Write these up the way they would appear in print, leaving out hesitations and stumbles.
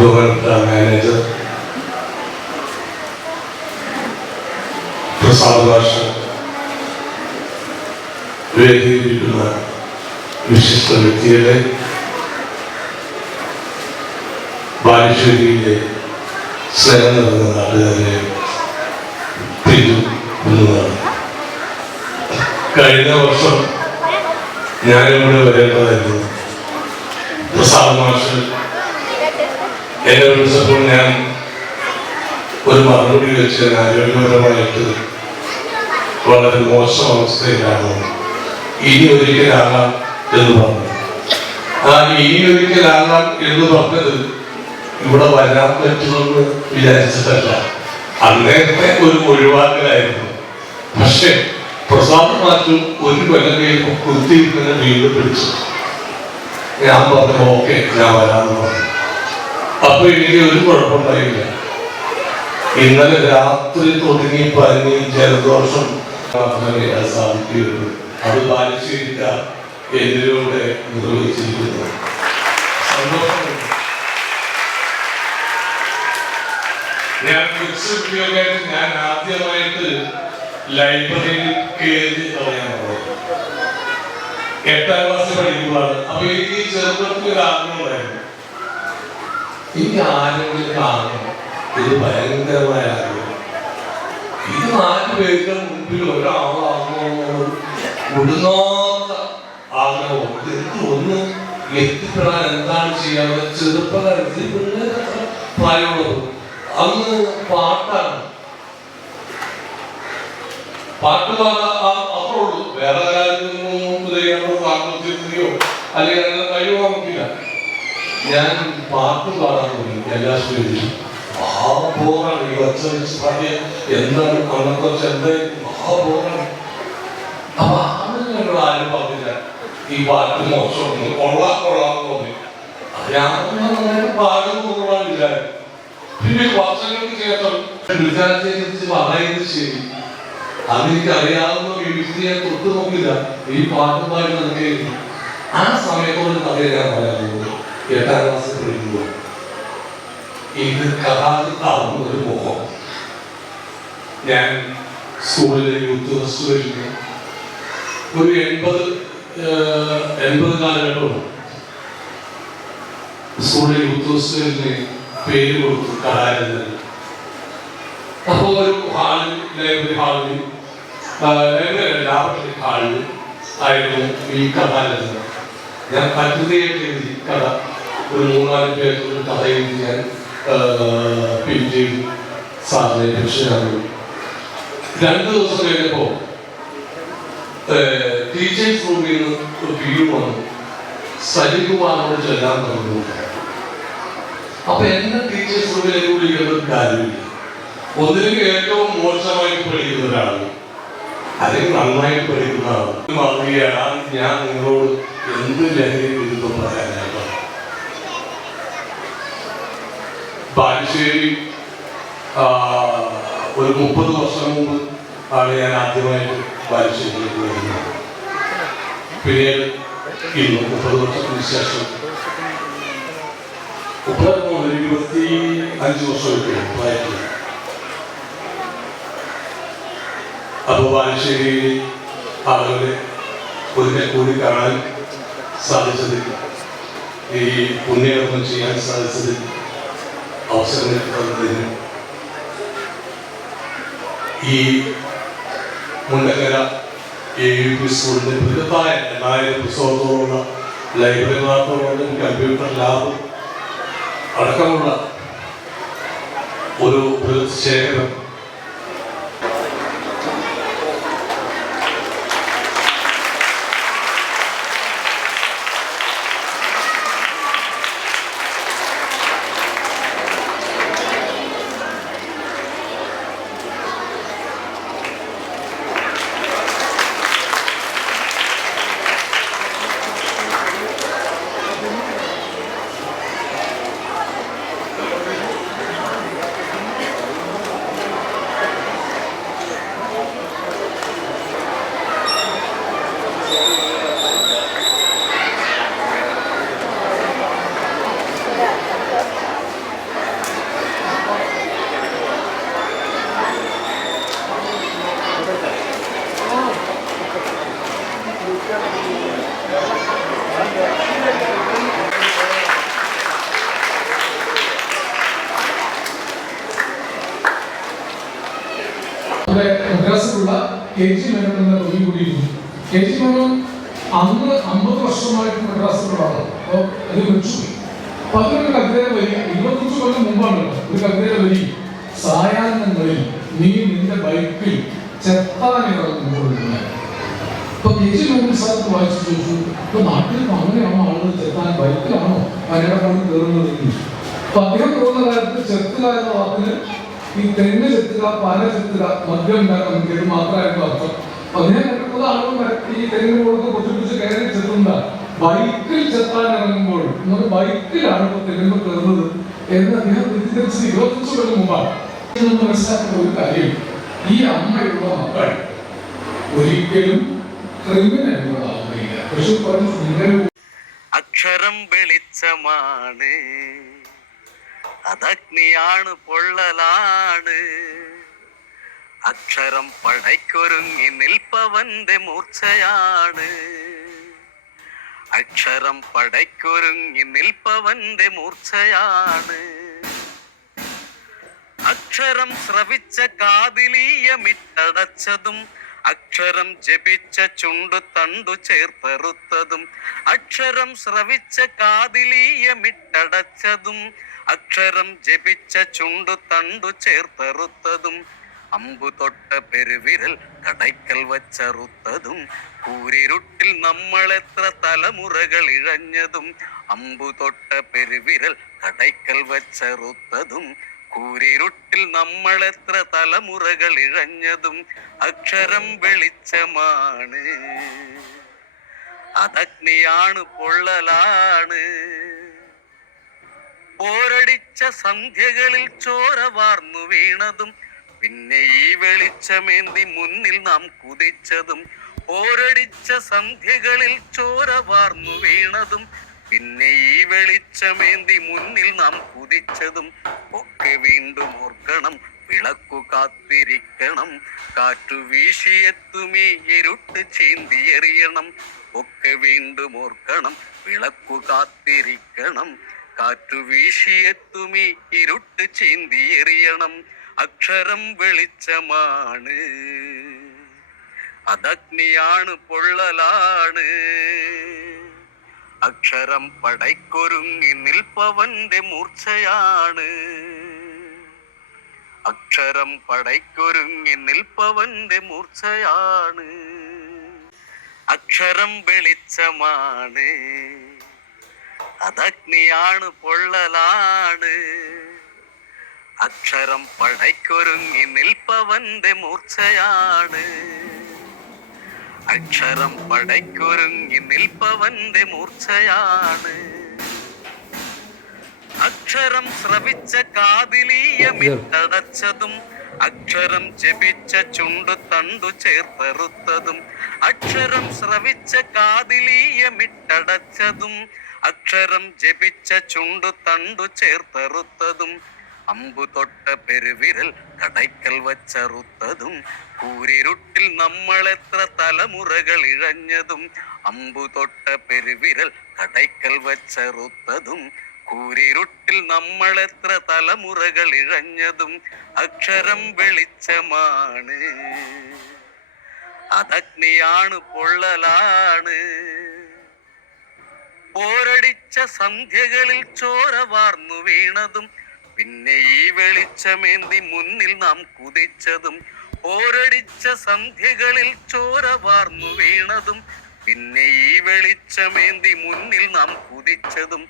ബഹുമാനപ്പെട്ട മാനേജർ പ്രസാദ് മാഷ്, വേദിയിലിരിക്കുന്ന വിശിഷ്ട വ്യക്തികളെ, ബാലുശ്ശേരിയിലെ സ്നേഹം നിറഞ്ഞ നാട്ടുകാരെ, തിരുവനന്തപുരം. കഴിഞ്ഞ വർഷം ഞാനിവിടെ വരേണ്ടതായിരുന്നു. പ്രസാദ് മാഷ് എന്നെ വിളിച്ചപ്പോൾ ഞാൻ ഒരു മറുപടി വെച്ച് ആരോഗ്യപരമായിട്ട് വളരെ മോശം അവസ്ഥയിലാണ്, ഇനി ഒരിക്കലാകാം എന്ന് പറഞ്ഞു. ആ ഇനി ഒരിക്കലാകാം എന്ന് പറഞ്ഞത് ഇവിടെ വരാൻ പറ്റുമെന്ന് വിചാരിച്ചിട്ടല്ല, അന്നേരത്തെ ഒരു ഒഴിവാക്കലായിരുന്നു. പക്ഷെ പ്രസാദ് മാറ്റും ഒരു കൊല്ലം കുത്തിയിരിക്കുന്ന വീണ്ടും പിടിച്ചു. ഞാൻ പറഞ്ഞു ഓക്കെ, ഞാൻ വരാമെന്ന് പറഞ്ഞു. അപ്പൊ എനിക്ക് ഒരു കുഴപ്പമുണ്ടായില്ല. ഇന്നലെ രാത്രി തുടങ്ങി പനി, ജലദോഷം മാത്രമേ അത് സാധിക്കുകയുള്ളൂ. അത് ബാലുശ്ശേരിക്ക എന്നിലൂടെ നിർവഹിച്ചിരിക്കുന്നു. സന്തോഷമുണ്ട്. ഞാൻ ആദ്യമായിട്ട് ലൈബ്രറിയിൽ കയറി പറയാൻ പോയത് 8ാം ക്ലാസ്സിൽ പഠിക്കുമ്പോഴാണ്. അപ്പൊ എനിക്ക് ഈ ചെറുപ്പത്തിൽ ഒരു ആഗ്രഹമുണ്ടായിരുന്നു, എനിക്ക് ആരെങ്കിലും കാണണം. ഇത് ഭയങ്കരമായ ആഗ്രഹം. ഇത് 4 പേരുടെ മുമ്പിൽ ഒരാളാകണമെന്ന് മുടുങ്ങാത്ത ആഗ്രഹം. ഇത് ഒന്ന് എത്തിപ്പെടാൻ എന്താണ് ചെയ്യാവുന്ന ചെറുപ്പകാലത്ത് പ്രായമുള്ളത്. അന്ന് പാട്ടാണ്, പാട്ട് അപ്പോഴുള്ളൂ. വേറെ കാര്യമൊന്നും സാമ്പത്തികയോ അല്ലെങ്കിൽ അങ്ങനെ കഴിവ് നോക്കില്ല. ഞാൻ പാട്ട് പാടാൻ തുടങ്ങി എല്ലാ സ്റ്റേജിലും. മഹാബോറാണ് ഈ ഒച്ച വെച്ച് പാടിയ എന്താണ് അന്നത്തെ എന്തായാലും മഹാബോറാണ്. അപ്പൊ ആളുകളോട് ആരും പറഞ്ഞില്ല ഈ പാട്ട് മോശം, കൊള്ളാന്ന് തോന്നി. ഞാൻ പാടുന്നില്ല. പിന്നെ വർഷങ്ങൾക്ക് ശേഷം വിചാരിച്ച് പറയുന്നത് ശരി, അതെനിക്ക് അറിയാവുന്ന വ്യക്തിയെ തൊട്ട് നോക്കില്ല. ഈ പാട്ട് പാടി നടക്കുകയായിരുന്നു. ആ സമയത്തോട് കഥയെ ഞാൻ പറയാറുള്ളത് 8ാം ക്ലാസ്സിൽ പഠിക്കുമ്പോൾ ഇത് കഥാകൃത്താവുന്ന ഒരു മോഹം. ഞാൻ സ്കൂളിലെ യൂത്ത് ഫെസ്റ്റിവലിൽ ഒരു 80 കാലഘട്ടമാണ്. സ്കൂളിലെ യൂത്ത് ഫെസ്റ്റിവലിന് പേര് കൊടുത്തു കലാരഞ്ജൻ. അപ്പോ ഒരു ഹാളിൽ, ലൈബ്രറി ഹാളിൽ, ലാബറട്ടറി ഹാളിൽ ആയിരുന്നു ഈ കഥാരഞ്ജന. ഞാൻ പറ്റുന്നതായിട്ട് എഴുതി കഥ, ഒരു 3-4 പേർക്ക് കഥ എഴുതി ഞാൻ പിൻ ചെയ്തു സാറിനെ രക്ഷിക്കാറുള്ളൂ. 2 ദിവസം കഴിഞ്ഞപ്പോ ടീച്ചേഴ്സ് റൂമിൽ നിന്ന് ഒരു പിയു വന്നു സലികുമാറിനോട് ചെല്ലാൻ പറഞ്ഞു. അപ്പൊ എന്നെ ടീച്ചേഴ്സ് റൂമിലേക്ക് വിളിക്കുന്ന ഒരു കാര്യമില്ല. ഒന്നിലേക്ക് ഏറ്റവും മോശമായിട്ട് പഠിക്കുന്ന ഒരാള് അല്ലെങ്കിൽ നന്നായിട്ട് പഠിക്കുന്ന ആള് മാതൃകയാണ്. ഞാൻ നിങ്ങളോട് എന്ത് ലഹരി വിരുദ്ധം പറയാനായിട്ട് ബാലുശ്ശേരി ഒരു 30 വർഷം മുമ്പ് ആണ് ഞാൻ ആദ്യമായിട്ട് ബാലുശ്ശേരിയിലേക്ക് വരുന്നത്. പിന്നീട് ഇന്ന് 30 വർഷത്തിന് ശേഷം 25 വർഷമൊക്കെ പ്രായത്തിൽ. അപ്പൊ ബാലുശ്ശേരിയിൽ ആളുകളെ ഒരിക്കൽ കൂടി കാണാൻ സാധിച്ചതിൽ, ഈ പുണ്യകർമ്മം ചെയ്യാൻ സാധിച്ചതിൽ, അവസരങ്ങൾ തന്നതിന് ഈ മുണ്ടക്കര AUP സ്കൂളിന്റെ ബൃഹത്തായ 8000 പുസ്തകത്തോടുള്ള ലൈബ്രറി മാത്രമുള്ള കമ്പ്യൂട്ടർ ലാബ് അടക്കമുള്ള ഒരു ബൃഹത് ശേഖരം KG മേനോൻ എന്ന കവി കൂടിയിരുന്നു. KG മേനോൻ അന്ന് 50 വർഷമായിട്ട് മദ്രാസിലുള്ളതാണ്. അപ്പോൾ അത് വെച്ചുപോയി. അപ്പൊ അതിലൊരു കവിതയുടെ വരി 25 കൊല്ലം മുമ്പാണ് ഒരു കവിതയുടെ വരി, സായാഹ്നങ്ങളിൽ നീ നിന്റെ ബൈക്കിൽ ചെത്താനിറങ്ങുമ്പോൾ. ഇപ്പൊ KG മേനോൻ സാർക്ക് വായിച്ചു ചോദിച്ചു, ഇപ്പൊ നാട്ടിൽ അങ്ങനെയാണോ ആളുകൾ ചെത്താൻ ബൈക്കിലാണോ വനയുടെ കൊണ്ട് കയറുന്നത്? അപ്പൊ അദ്ദേഹം പോകുന്ന കാലത്ത് ചെത്തുക എന്ന വാക്കിന് ഈ തെങ്ങ് ചെത്തുക, പാല ചെത്തുക, മദ്യം ഉണ്ടാക്കാൻ വേണ്ടി മാത്രമായിരുന്നു അർത്ഥം. അദ്ദേഹം കണ്ടിട്ടുള്ള ആളുകൾ ഈ തെങ്ങിന് കൊടുത്ത് പൊട്ടിപ്പിടിച്ച് കയറി ചെത്തുന്ന ബൈക്കിൽ ചെത്താൻ ഇറങ്ങുമ്പോൾ നമ്മൾ ബൈക്കിലാണ് ഇപ്പൊ തെങ്ങ് കയറുന്നത് എന്ന് അദ്ദേഹം തെറ്റിദ്ധരിച്ച് 25 കൊല്ലം മുമ്പാണ്. നമ്മൾ മനസ്സിലാക്കുന്ന ഒരു കാര്യം, ഈ അമ്മയുള്ള മക്കൾ ഒരിക്കലും ക്രിമിനലുകളാവുകയില്ല. പക്ഷെ പറഞ്ഞു അക്ഷരം വെളിച്ചമാണ്, അതഗ്നിയാണ്, പൊള്ളലാണ്. അക്ഷരം പടയ്ക്കൊരുങ്ങി നിൽപ്പവന്റെ മൂർച്ചയാണ്. അക്ഷരം പടയ്ക്കൊരുങ്ങി നിൽപ്പവന്റെ മൂർച്ചയാണ്. അക്ഷരം ശ്രവിച്ച കാതിലീയമിട്ടടച്ചതും അക്ഷരം ജപിച്ച ചുണ്ടു തണ്ടു ചേർത്തറുത്തതും. അക്ഷരം ശ്രവിച്ച കാതിലീയമിട്ടടച്ചതും അക്ഷരം ജപിച്ച ചുണ്ടു തണ്ടു ചേർത്തറുത്തതും. അമ്പു തൊട്ട പെരുവിരൽ കടയ്ക്കൽ വച്ചറുത്തതും. കൂരിരുട്ടിൽ നമ്മളെത്ര തലമുറകൾ ഇഴഞ്ഞതും. അമ്പു തൊട്ട പെരുവിരൽ കടയ്ക്കൽ വച്ചറുത്തതും. കൂരിരുട്ടിൽ നമ്മളെത്ര തലമുറകൾ ഇഴഞ്ഞതും. അക്ഷരം വെളിച്ചമാണ്, അതഗ്നിയാണ്, പൊള്ളലാണ്. പോരടിച്ച സന്ധ്യകളിൽ ചോര വാർന്നു വീണതും പിന്നെ ഈ വെളിച്ചമേന്തി മുന്നിൽ നാം കുതിച്ചതും. പോരടിച്ച സന്ധ്യകളിൽ ചോര വാർന്നു വീണതും പിന്നെ ഈ വെളിച്ചമേന്തി മുന്നിൽ നാം കുതിച്ചതും. ഒക്കെ വീണ്ടും ഓർക്കണം, വിളക്കു കാത്തിരിക്കണം. കാറ്റു വീശിയെത്തുമീ ഇരുട്ട് ചീന്തിയെറിയണം. ഒക്കെ വീണ്ടും ഓർക്കണം, വിളക്കു കാത്തിരിക്കണം. കാറ്റു വീശിയെത്തുമീ ഇരുട്ട് ചീന്തിയെറിയണം. അക്ഷരം വെളിച്ചമാണ്, അതഗ്നിയാണ്, പൊള്ളലാണ്. അക്ഷരം പടയ്ക്കൊരുങ്ങി നിൽപ്പവന്റെ മൂർച്ചയാണ്. അക്ഷരം പടയ്ക്കൊരുങ്ങി നിൽപ്പവന്റെ മൂർച്ചയാണ്. അക്ഷരം വെളിച്ചമാണ്, അതഗ്നിയാണ്, പൊള്ളലാണ്. അക്ഷരം പടയ്ക്കൊരുങ്ങി നിൽപ്പവന്റെ മൂർച്ചയാണ്. അക്ഷരം പടയ്ക്കൊരുങ്ങി നിൽപ്പവന്റെ മൂർച്ചയാണ്. അക്ഷരം ശ്രവിച്ച കാതിലീയമിട്ടടച്ചതും അക്ഷരം ജപിച്ച ചുണ്ടു തണ്ടു ചേർത്തറുത്തതും. അക്ഷരം ശ്രവിച്ച കാതിലീയമിട്ടടച്ചതും അക്ഷരം ജപിച്ച ചുണ്ടു തണ്ടു ചേർത്തറുത്തതും. അമ്പു തൊട്ട പെരുവിരൽ കടയ്ക്കൽ വച്ചറുത്തതും. കൂരിരുട്ടിൽ നമ്മളെത്ര തലമുറകൾ ഇഴഞ്ഞതും. അമ്പു തൊട്ട പെരുവിരൽ കടയ്ക്കൽ വച്ചറുത്തതും. കൂരിരുട്ടിൽ നമ്മളെത്ര തലമുറകൾ ഇഴഞ്ഞതും. അക്ഷരം വെളിച്ചമാണ്, അതഗ്നിയാണ്, പൊള്ളലാണ്. പോരടിച്ച സന്ധ്യകളിൽ ചോര വാർന്നു വീണതും പിന്നെ ഈ വെളിച്ചമേന്തി മുന്നിൽ നാം കുതിച്ചതും. പോരടിച്ച സന്ധ്യകളിൽ ചോര വാർന്നു വീണതും പിന്നെ ഈ വെളിച്ചമേന്തി മുന്നിൽ നാം കുതിച്ചതും.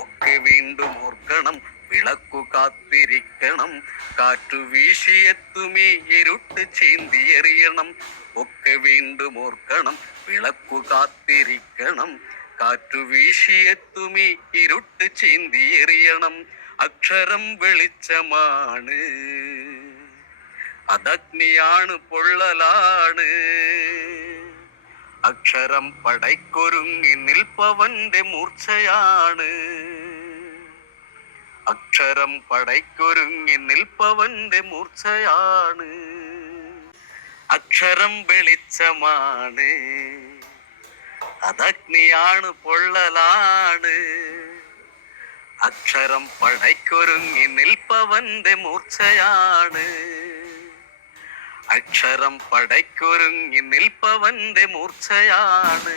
ഒക്കെ വീണ്ടും ഓർക്കണം, വിളക്കു കാത്തിരിക്കണം. കാറ്റു വീശിയെത്തുമീ ഇരുട്ട് ചീന്തിയെറിയണം. ഒക്കെ വീണ്ടും ഓർക്കണം, വിളക്കു കാത്തിരിക്കണം. കാറ്റു വീശിയെത്തുമീ ഇരുട്ട് ചീന്തിയെറിയണം. അക്ഷരം വെളിച്ചമാണ്, അതഗ്നിയാണ്, പൊള്ളലാണ്. അക്ഷരം പടയ്ക്കൊരുങ്ങി നിൽപ്പവന്റെ മൂർച്ചയാണ്. അക്ഷരം പടയ്ക്കൊരുങ്ങി നിൽപ്പവന്റെ മൂർച്ചയാണ്. അക്ഷരം വെളിച്ചമാണ്, അതഗ്നിയാണ്, പൊള്ളലാണ്. അക്ഷരം പടയ്ക്കൊരുങ്ങി നിൽപ്പവന്റെ മൂർച്ചയാണ്. അക്ഷരം പടയ്ക്കൊരുങ്ങി നിൽപ്പവന്റെ മൂർച്ചയാണ്.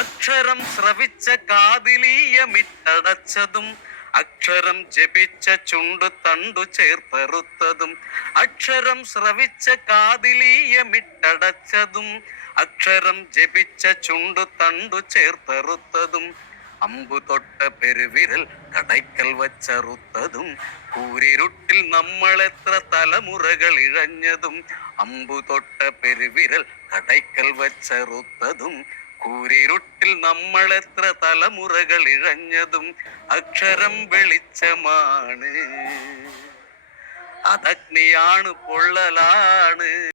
അക്ഷരം ശ്രവിച്ച കാതിലീയമിട്ടടച്ചതും അക്ഷരം ജപിച്ച ചുണ്ടു തണ്ടു ചേർത്തറുത്തതും. അക്ഷരം ശ്രവിച്ച കാതിലീയമിട്ടടച്ചതും അക്ഷരം ജപിച്ച ചുണ്ടു തണ്ടു ചേർത്തറുത്തതും. അമ്പു തൊട്ട പെരുവിരൽ കടയ്ക്കൽ വച്ചറുത്തതും കൂരിരുട്ടിൽ നമ്മളെത്ര തലമുറകൾ ഇഴഞ്ഞതും. അമ്പു തൊട്ട പെരുവിരൽ കടയ്ക്കൽ വച്ചറുത്തതും കൂരിരുട്ടിൽ നമ്മളെത്ര തലമുറകൾ ഇഴഞ്ഞതും. അക്ഷരം വെളിച്ചമാണ്, അതഗ്നിയാണ്, പൊള്ളലാണ്.